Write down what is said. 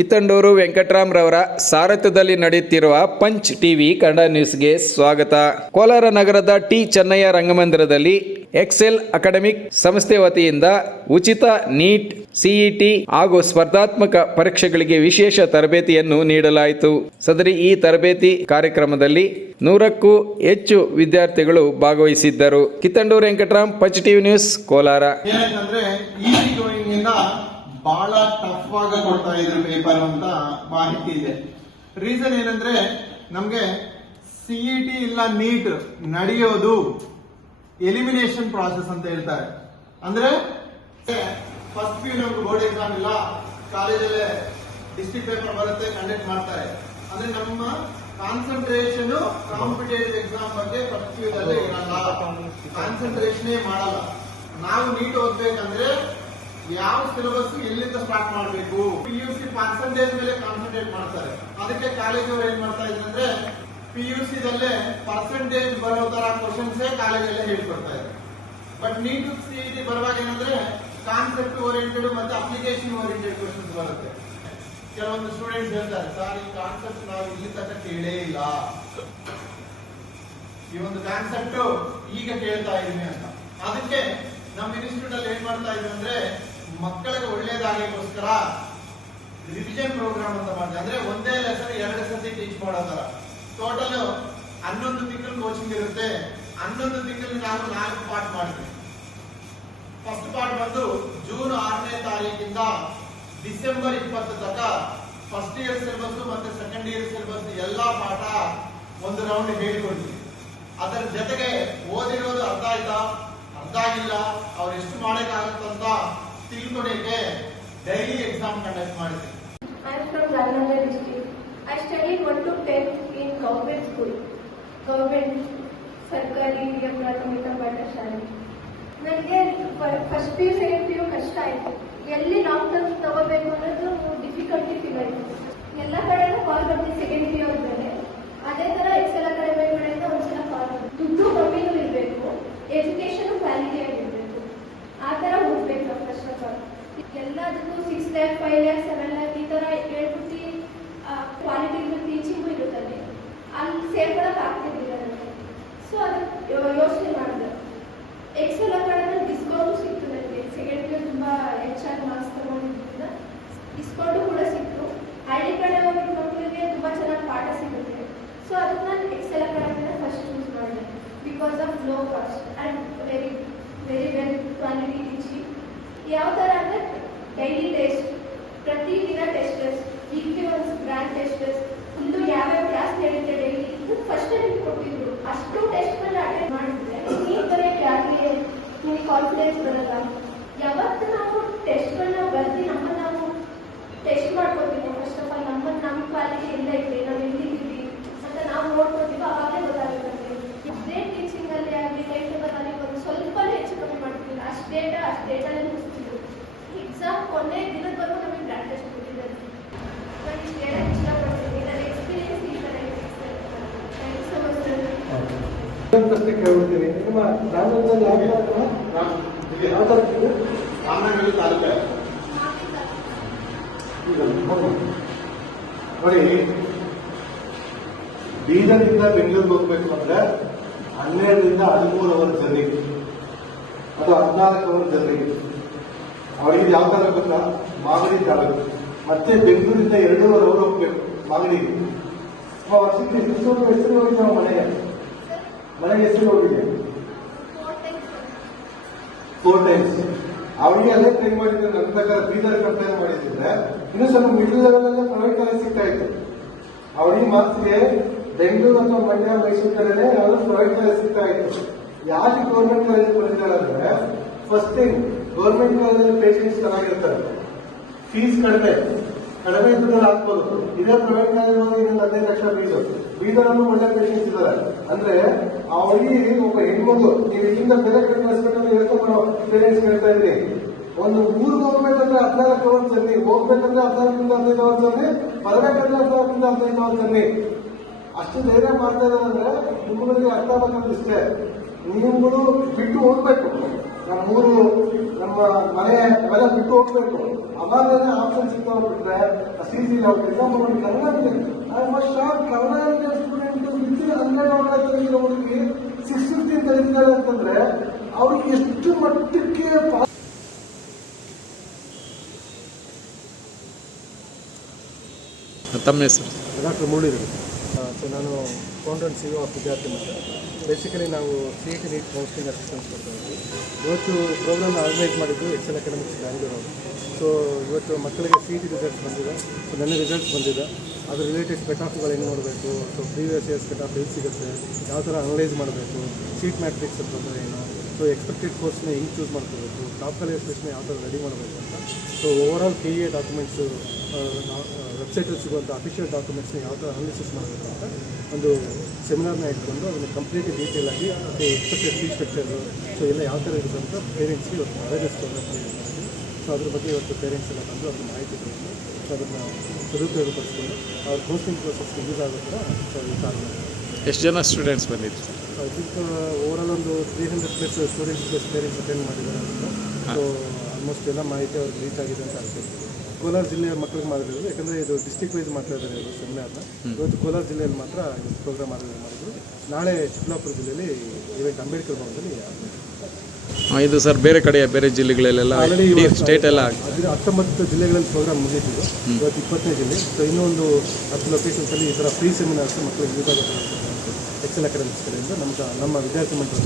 ಕಿತ್ತಂಡೂರು ವೆಂಕಟರಾಮ್ರವರ ಸಾರಥ್ಯದಲ್ಲಿ ನಡೆಯುತ್ತಿರುವ punch TV Kannada ನ್ಯೂಸ್ಗೆ ಸ್ವಾಗತ. ಕೋಲಾರ ನಗರದ ಟಿ ಚೆನ್ನಯ್ಯ ರಂಗಮಂದಿರದಲ್ಲಿ ಎಕ್ಸೆಲ್ ಅಕಾಡೆಮಿಕ್ ಸಂಸ್ಥೆ ವತಿಯಿಂದ ಉಚಿತ ನೀಟ್ ಸಿಇಟಿ ಹಾಗೂ ಸ್ಪರ್ಧಾತ್ಮಕ ಪರೀಕ್ಷೆಗಳಿಗೆ ವಿಶೇಷ ತರಬೇತಿಯನ್ನು ನೀಡಲಾಯಿತು. ಸದರಿ ಈ ತರಬೇತಿ ಕಾರ್ಯಕ್ರಮದಲ್ಲಿ ನೂರಕ್ಕೂ ಹೆಚ್ಚು ವಿದ್ಯಾರ್ಥಿಗಳು ಭಾಗವಹಿಸಿದ್ದರು. Kittandur Venkataram, punch TV news, Kolar. ಬಹಳ ಟಫ್ ಆಗಿ ಕೊಡ್ತಾ ಇದ್ರು ಪೇಪರ್ ಅಂತ ಮಾಹಿತಿ ಇದೆ. ರೀಸನ್ ಏನಂದ್ರೆ ನಮ್ಗೆ ಸಿಇಟಿ ಇಲ್ಲ ನೀಟ್ ನಡೆಯೋದು ಎಲಿಮಿನೇಷನ್ ಪ್ರಾಸೆಸ್ ಅಂತ ಹೇಳ್ತಾರೆ. ಅಂದ್ರೆ ಫಸ್ಟ್ ಪಿ ನಮ್ಗೆ ಬೋರ್ಡ್ ಎಕ್ಸಾಮ್ ಇಲ್ಲ, ಕಾಲೇಜಲ್ಲೇ ಡಿಸ್ಟ್ರಿಕ್ಟ್ ಪೇಪರ್ ಬರುತ್ತೆ ಕಂಡಕ್ಟ್ ಮಾಡ್ತಾರೆ. ಅಂದ್ರೆ ನಮ್ಮ ಕಾನ್ಸಂಟ್ರೇಷನ್ ಕಾಂಪಿಟೇಟಿವ್ ಎಕ್ಸಾಮ್ ಬಗ್ಗೆ ಫಸ್ಟ್ ಪಿ ಇರಲ್ಲ. ಕಾನ್ಸಂಟ್ರೇಷನ್ ಮಾಡಲ್ಲ. ನಾವು ನೀಟ್ ಓದ್ಬೇಕಂದ್ರೆ ಯಾವ ಸಿಲೆಬಸ್ ಎಲ್ಲಿಂದ ಸ್ಟಾರ್ಟ್ ಮಾಡಬೇಕು? ಪಿ ಯು ಸಿ ಪರ್ಸೆಂಟೇಜ್ ಮೇಲೆ ಕಾನ್ಸಂಟ್ರೇಟ್ ಮಾಡ್ತಾರೆ. ಅದಕ್ಕೆ ಕಾಲೇಜವರು ಏನ್ ಮಾಡ್ತಾ ಇದ್ರೆ ಪಿ ಯು ಸಿ ದಲ್ಲೇ ಪರ್ಸೆಂಟೇಜ್ ಬರೋ ತರ ಕ್ವಶನ್ಸ್ ಕಾಲೇಜಲ್ಲೇ ಹೇಳ್ಕೊಡ್ತಾ ಇದೆ ಬಟ್ ನೀಟ್ ಸಿ ಬರುವಾಗ ಏನಂದ್ರೆ ಕಾನ್ಸೆಪ್ಟ್ ಓರಿಯೆಂಟೆಡ್ ಮತ್ತೆ ಅಪ್ಲಿಕೇಶನ್ ಓರಿಯೆಂಟೆಡ್ ಕ್ವಶನ್ಸ್ ಬರುತ್ತೆ. ಕೆಲವೊಂದು ಸ್ಟೂಡೆಂಟ್ಸ್ ಹೇಳ್ತಾರೆ ಸರ್ ಈ ಕಾನ್ಸೆಪ್ಟ್ ನಾವು ಇಲ್ಲಿ ತನಕ ಕೇಳೇ ಇಲ್ಲ. ಈ ಒಂದು ಕಾನ್ಸೆಪ್ಟ್ ಈಗ ಕೇಳ್ತಾ ಇದೀನಿ ಅಂತ. ಅದಕ್ಕೆ ನಮ್ಮ ಇನ್ಸ್ಟಿಟ್ಯೂಟ್ ಅಲ್ಲಿ ಏನ್ ಮಾಡ್ತಾ ಇದ್ರೆ ಅಂದ್ರೆ ಮಕ್ಕಳಿಗೆ ಒಳ್ಳೇದಾಗಿಗೋಸ್ಕರ ರಿವಿಷನ್ ಪ್ರೋಗ್ರಾಮ್ ಅಂತ ಮಾಡಿದೆ ಅಂದ್ರೆ ಒಂದೇ ಲೆಸನ್ ಎರಡು ಸತಿ ಟೀಚ್ ಮಾಡೋ ತರ ಟೋಟಲ್ ಹನ್ನೊಂದು ತಿಂಗಳು ಕೋಚಿಂಗ್ ಇರುತ್ತೆ. ಹನ್ನೊಂದು ತಿಂಗಳು ನಾವು ನಾಲ್ಕು ಪಾರ್ಟ್ ಮಾಡಿದೆ. ಫಸ್ಟ್ ಪಾರ್ಟ್ ಬಂದು ಜೂನ್ ಆರನೇ ತಾರೀಕಿಂದ ಡಿಸೆಂಬರ್ ಇಪ್ಪತ್ತು ತನಕ ಫಸ್ಟ್ ಇಯರ್ ಸಿಲೆಬಸ್ ಮತ್ತೆ ಸೆಕೆಂಡ್ ಇಯರ್ ಸಿಲೆಬಸ್ ಎಲ್ಲಾ ಪಾಠ ಒಂದು ರೌಂಡ್ ಹೇಳಿಕೊಡ್ತೀವಿ ಅದರ ಜೊತೆಗೆ ಓದಿರೋದು ಅರ್ಥ ಆಯ್ತಾ? ಅರ್ಥ ಆಗಿಲ್ಲ. ಅವ್ರು ಎಷ್ಟು ಮಾಡಕ್ಕಾಗತ್ತಂತ ತಿಳ್ಕೊಳಕ್ಕೆ daily exam conduct I am from. I studied 1 to 10 in government school. Government, ಸರ್ಕಾರಿ, ಹಿರಿಯ ಪ್ರಾಥಮಿಕ ಪಾಠಶಾಲೆ. ನನಗೆ ಫಸ್ಟ್ ಕಷ್ಟ ಆಯಿತು. ಎಲ್ಲಿ ಲಾಂಗ್ ಟರ್ಮ್ ತಗೋಬೇಕು ಅನ್ನೋದು ಡಿಫಿಕಲ್ಟಿ ಫೀಲ್ ಎಲ್ಲ ಕಡೆನೂ ಕಾಲ್ ಬರ್ತೀನಿ ಸೆಕೆಂಡ್ ಪಿ ಯು ಆದ್ಮೇಲೆ ಅದೇ ಥರ ಎಕ್ಸೆಲ್ ಅಕಾಡೆಮಿ ಕಡೆಯಿಂದ ದುಡ್ಡು ಕಮ್ಮಿನೂ ಇರಬೇಕು. ಎಜುಕೇಶನ್ ಕ್ವಾಲಿಟಿ ಆಗಿರಬೇಕು ಆ ಥರ ಹೋಗ್ಬೇಕು ನಾವು ಫಸ್ಟ್ ಆಫ್ ಆಲ್ ಎಲ್ಲದಕ್ಕೂ six lakh five lakh seven lakh ಈ ಥರ ಹೇಳ್ಬಿಟ್ಟು ಕ್ವಾಲಿಟಿ ಟೀಚಿಂಗು ಇರುತ್ತದೆ ಅಲ್ಲಿ. ಸೇರ್ಕೊಳಕ್ ಆಗ್ತಿರ್ಲಿಲ್ಲ ನನಗೆ ಸೊ ಅದಕ್ಕೆ ಯೋಚನೆ ಮಾಡಿದೆ. ಎಕ್ಸೆಲ್ ಅಕಾಡೆಮಿ ಡಿಸ್ಕೌಂಟ್ ಸಿಕ್ತು ನನಗೆ. ಸೆಕೆಂಡ್ ಪಿ ತುಂಬ ಹೆಚ್ಚಾಗಿ ಮಾರ್ಕ್ಸ್ ತಗೊಂಡಿದ್ದರಿಂದ ಡಿಸ್ಕೌಂಟು ಕೂಡ ಸಿಕ್ತು. ಹಳ್ಳಿ ಕಡೆ ಹೋಗಿರೋ ಮಕ್ಕಳಿಗೆ ತುಂಬ ಚೆನ್ನಾಗಿ ಪಾಠ ಸಿಗುತ್ತೆ. ಸೊ ಅದಕ್ಕೆ ನಾನು ಎಕ್ಸೆಲ್ ಅಕಾಡೆಮಿನ ಫಸ್ಟ್ ಚೂಸ್ ಮಾಡಿದೆ. Because of low cost and very very well quality teaching ಯಾವ ಥರ ಅಂದರೆ ಡೈಲಿ ಟೆಸ್ಟ್ ಪ್ರತಿದಿನ tests weekly once grand testers ಯಾವ ಯಾವ್ಯಾವ ಕ್ಲಾಸ್ ನಡೀತೆ ಡೈಲಿ ಇದು ಫಸ್ಟ್ ಟೈಮ್ ಕೊಟ್ಟಿದ್ರು. ಅಷ್ಟು ಟೆಸ್ಟ್ಗಳನ್ನ ಅಟೆಂಡ್ ಮಾಡಿದ್ರೆ ನೀವು ಬರೋಕ್ಕೆ ಆಗಲಿ ನಿಮಗೆ ಕಾನ್ಫಿಡೆನ್ಸ್ ಬರಲ್ಲ ಯಾವತ್ತು ನಾವು ಟೆಸ್ಟ್ಗಳನ್ನ ಬರೆದು ನಮ್ಮನ್ನು ನಾವು ಟೆಸ್ಟ್ ಮಾಡ್ಕೋತೀವಿ? ಫಸ್ಟ್ ಆಫ್ ಆಲ್ ನಮ್ಮ ನಮ್ಮ ಕ್ವಾಲಿಟಿ ಎಲ್ಲ ಇದೆ? ನಾವು ಎಲ್ಲಿದ್ದೀವಿ? ಅಂತ ನಾವು ನೋಡ್ಕೋತೀವಿ? ಅವಾಗಲೇ ಗೊತ್ತಾಗುತ್ತೆ. ಅದೇ ಟೀಚಿಂಗಲ್ಲಿ ಆಗಲಿ ಟೇಬಲ್ ಅಲ್ಲಿ ಒಂದು ಸ್ವಲ್ಪ ಹೆಚ್ಚು ಕಮ್ಮಿ ಮಾಡ್ತೀವಿ. ಅಷ್ಟು ಡೇಟಾ ಅಷ್ಟು ಕೊನೆ ದಿನದವರೆಗೂ ನಮಗೆ ಪ್ರಾಕ್ಟೀಸ್ ಕೊಟ್ಟಿದ್ದಾರೆ. ನಾನು ಇಷ್ಟು ಹೇಳಕ್ಕೆ ಇಷ್ಟಪಡ್ತೀನಿ ನನ್ನ ಎಕ್ಸ್ಪೀರಿಯನ್ಸ್ ಈ ಥರ ಇದೆ thank you so much sir ಪ್ರಶ್ನೆ ಕೇಳ್ಬಿಡ್ತೀನಿ. ನಿಮ್ಮ ಗ್ರಾಮದಲ್ಲಿ ಯಾವ ಥರ ಯಾವ ಥರ ಇದೆ? ರಾಮನಗರ ತಾಲೂಕು. ನೋಡಿ ಬೀದರ್ನಿಂದ ಬೆಂಗಳೂರಿಗೆ ಹೋಗ್ಬೇಕು ಅಂದ್ರೆ ಹನ್ನೆರಡರಿಂದ ಹದಿಮೂರು ಅವರ್ ಜರ್ನಿ. ಅದು ಹದಿನಾಲ್ಕು ಅವರ್ ಜರ್ನಿ. ಅವರಿಗೆ ಯಾವ ತರ ಗೊತ್ತಾ? ಮಾಗಡಿ ತಾಲೂಕು ಮತ್ತೆ ಬೆಂಗಳೂರಿಂದ ಎರಡೂವರೆ ಅವರು ಹೋಗ್ಬೇಕು ಮಾಗಡಿ. ವರ್ಷಕ್ಕೆ ಹೆಸರು ಹೋಗಿದೆ ನಾವು ಮನೆಗೆ. ಮನೆಗೆ ಹೆಸರು ಹೋಗಿದೆ. ಫೋರ್ ಟೈಮ್ಸ್ ಅವರಿಗೆ ಅದೇ ಟ್ರೈ ಮಾಡಿದ್ರೆ ನನ್ನ ಪ್ರಕಾರ ಬೀದರ್ ಕಂಪೇರ್ ಮಾಡಿದ್ರೆ ಇನ್ನು ಸ್ವಲ್ಪ ಮಿಡಲ್ ಲೆವೆಲ್ ಅಲ್ಲೇ ಪ್ರೈವೇಟ್ ಕಾಲೇಜ್ ಸಿಗ್ತಾ ಇತ್ತು. ಅವಳಿಗೆ ಮಾರ್ಕ್ಸ್ಗೆ ಬೆಂಗಳೂರು ಅಥವಾ ಮಂಡ್ಯ, ಮೈಸೂರು ಕಡೆನೆ ಯಾವ್ದು ಪ್ರೈವೇಟ್ ಕಾಲೇಜ್ ಸಿಗ್ತಾ ಇತ್ತು. ಯಾಕೆ ಗೌರ್ಮೆಂಟ್ ಕಾಲೇಜ್ ಬಂದಿದ್ದಾರೆ ಅಂದ್ರೆ ಫಸ್ಟ್ ಥಿಂಗ್ ಗೌರ್ಮೆಂಟ್ ಕಾಲೇಜಲ್ಲಿ ಪೇಷಂಟ್ಸ್ ಚೆನ್ನಾಗಿರ್ತಾರೆ. ಫೀಸ್ ಕಡಿಮೆ. ಕಡಿಮೆ ದುಡ್ಡಲ್ಲಿ ಹಾಕ್ಬೋದು. ಇದೇ ಪ್ರೈವೇಟ್ ಕಾಲೇಜ್ ಹೋಗಿ ಇನ್ನೊಂದು ಹದಿನೈದು ಲಕ್ಷ ಫೀಸು ಬೀದರಲ್ಲೂ ಒಳ್ಳೆ ಪೇಷಂಟ್ಸ್ ಇದ್ದಾರೆ ಅಂದ್ರೆ ಅವರಿಗೆ ಒಬ್ಬ ಹೆಣ್ಮಗು, ನೀವು ಇಲ್ಲಿಂದ ಬೆಲೆ ಕಳಿಸ್ಬೇಕಂತ ಹೇಳ್ಕೊಂಡು ಪೇರೆಂಟ್ಸ್ ಹೇಳ್ತಾ ಇದ್ರಿ ಒಂದು ಊರಿಗೆ ಹೋಗ್ಬೇಕಂದ್ರೆ ಹದಿನಾಲ್ಕು ಅವರ್ ಜರ್ನಿ ಹೋಗ್ಬೇಕಂದ್ರೆ ಹದಿನಾಲ್ಕರಿಂದ ಹದಿನೈದು ಅವರ್ ಜರ್ನಿ ಬರಬೇಕಂದ್ರೆ ಹದಿನಾಲ್ಕರಿಂದ ಹದಿನೈದು ಅವರ್ ಜರ್ನಿ ಅಷ್ಟು ಧೈರ್ಯ ಮಾಡ್ತಾ ಇದ್ದಾರೆ ನಿಮ್ಮಗಳಿಗೆ ಅರ್ಥ ಆಗ್ಬೇಕಂತ ಇಷ್ಟೇ ನೀವುಗಳು ಬಿಟ್ಟು ಹೋಗ್ಬೇಕು. ನಮ್ಮೂರು ನಮ್ಮ ಮನೆ ಮನೆ ಬಿಟ್ಟು ಹೋಗ್ಬೇಕು. ಅವಾಗಲೇ ಆಪ್ಷನ್ ಸಿಗ್ತಾ ಹೋಗ್ಬಿಟ್ರೆ ಸಿ ಸಿ ಅವ್ರು ಎಕ್ಸಾಮ್ ಮಾಡಿ Kannada I Kannada student with ಹನ್ನೆರಡು ಸಿಕ್ಸ್ ತೆಗೆದಿದ್ದಾರೆ ಅಂತಂದ್ರೆ ಅವ್ರಿಗೆ ಎಷ್ಟು ಮಟ್ಟಕ್ಕೆ ತಮ್ಮ ಹೆಸರು? ಡಾಕ್ಟರ್ ಮುರಳೀಧರ್. ಸೊ ನಾನು founder CEO of Vidyarthi Math basically ನಾವು C T NEET counselling assistance ಕೊಡ್ತಾ ಇದ್ದೀವಿ ಇವತ್ತು ಪ್ರೋಗ್ರಾಮ್ ಆರ್ಗನೈಸ್ ಮಾಡಿದ್ದು ಎಕ್ಸೆಲ್ ಅಕಾಡೆಮಿಕ್ಸ್ ಬ್ಯಾಂಗ್ಳೂರು ಸೊ ಇವತ್ತು ಮಕ್ಕಳಿಗೆ ಸಿ ಟಿ ರಿಸಲ್ಟ್ಸ್ ಬಂದಿದೆ. ಸೊ ನನ್ನ ರಿಸಲ್ಟ್ಸ್ ಬಂದಿದೆ. ಅದ್ರ ರಿಲೇಟೆಡ್ ಕಟ್ ಆಫ್ಗಳು ಹೆಂಗೆ ನೋಡಬೇಕು? So previous years cut off ಎಲ್ಲಿ ಸಿಗುತ್ತೆ? ಯಾವ ಥರ ಅನಲೈಸ್ ಮಾಡಬೇಕು? ಸೀಟ್ ಮ್ಯಾಟ್ರಿಕ್ಸ್ ಅಂತಂದರೆ ಏನು? ಸೊ ಎಕ್ಸ್ಪೆಕ್ಟೆಡ್ ಕೋರ್ಸ್ನ ಹೆಂಗೆ ಚೂಸ್ ಮಾಡ್ಕೋಬೇಕು? ಟಾಪ್ ಕಾಲೇಜ್ ಟೆಸ್ಟ್ನ ಯಾವ ಥರ ರೆಡಿ ಮಾಡಬೇಕು ಅಂತ? So overall K A documents ವೆಬ್ಸೈಟಲ್ಲಿ ಸಿಗುವಂಥ ಅಫಿಷಿಯಲ್ ಡಾಕ್ಯುಮೆಂಟ್ಸ್ನ ಯಾವ ಥರ ಅನಾಲಿಸಿಸ್ ಮಾಡಬೇಕು ಅಂತ ಒಂದು ಸೆಮಿನಾರ್ನ ಇಟ್ಕೊಂಡು ಅದನ್ನು ಕಂಪ್ಲೀಟ್ ಡೀಟೇಲ್ ಆಗಿ ಎಕ್ಸ್ಪೆಕ್ಟೆಡ್ ಫೀ ಸ್ಟ್ರಕ್ಚರು ಸೊ ಎಲ್ಲ ಯಾವ ಥರ ಇರುತ್ತೆ ಅಂತ ಪೇರೆಂಟ್ಸ್ಗೆ ಇವತ್ತು ಅವೇರ್ನೆಸ್ ಕೊಡಬೇಕು ಸೊ ಅದ್ರ ಬಗ್ಗೆ ಇವತ್ತು ಪೇರೆಂಟ್ಸ್ ಎಲ್ಲ ಬಂದು ಅದ್ರ ಮಾಹಿತಿ ತಗೊಂಡು ಸೊ ಅದನ್ನು ಸದುಪಯೋಗಪಡಿಸ್ಕೊಂಡು ಅವ್ರ ಹೋಸ್ಟಿಂಗ್ ಪ್ರೊಸೆಸ್ಗೆ ಯೂಸ್ ಆಗೋ ಥರ ಸೊ ಕಾರಣ ಎಷ್ಟು ಜನ ಸ್ಟೂಡೆಂಟ್ಸ್ ಬಂದಿದ್ರು? ಐ ಥಿಂಕ್ ಓವರಾಲ್ ಒಂದು three hundred plus students plus parents attend ಮಾಡಿದ್ದಾರೆ ಅಂತ. ಸೊ ಆಲ್ಮೋಸ್ಟ್ ಎಲ್ಲ ಮಾಹಿತಿ ಅವ್ರಿಗೆ ರೀಚ್ ಆಗಿದೆ ಅಂತ ಅನ್ಸುತ್ತೆ. ಕೋಲಾರ ಜಿಲ್ಲೆಯ ಮಕ್ಕಳಿಗೆ ಮಾಡಿರೋದು ಯಾಕಂದರೆ ಇದು ಡಿಸ್ಟಿಕ್ ವೈಸ್ ಮಾಡ್ತಾ ಇವರು ಸೆಮಿನಾರ್ನ ಇವತ್ತು ಕೋಲಾರ ಜಿಲ್ಲೆಯಲ್ಲಿ ಮಾತ್ರ ಪ್ರೋಗ್ರಾಮ್ ಮಾಡಿದ್ರು. ನಾಳೆ ಚಿಕ್ಕಬಳ್ಳಾಪುರ ಜಿಲ್ಲೆಯಲ್ಲಿ ಇವೆಂಟ್ ಅಂಬೇಡ್ಕರ್ ಭವನದಲ್ಲಿ ಇದು ಸರ್ ಬೇರೆ ಕಡೆ ಬೇರೆ ಜಿಲ್ಲೆಗಳಲ್ಲೆಲ್ಲ ಇಡೀ ಸ್ಟೇಟ್ ಎಲ್ಲ ಅದ್ರ ಹತ್ತೊಂಬತ್ತು ಜಿಲ್ಲೆಗಳಲ್ಲಿ ಪ್ರೋಗ್ರಾಮ್ ಮುಗೀತಿದ್ದು ಇವತ್ತು ಇಪ್ಪತ್ತನೇ ಜಿಲ್ಲೆ. ಸೊ ಇನ್ನೊಂದು ಒಂದು ಹತ್ತು ಲೊಕೇಶನ್ಸಲ್ಲಿ ಈ ಥರ ಫ್ರೀ ಸೆಮಿನಾರ್ಸ್ ಮಕ್ಕಳಿಗೆ ಯೂಸ್ ಆಗೋ ಥರ ಎಕ್ಸೆಲ್ ಅಕಾಡೆಮಿಕ್ಸ್ ಕಡೆಯಿಂದ ನಮ್ಮ ನಮ್ಮ ವಿದ್ಯಾರ್ಥಿ ಮಂಡಳ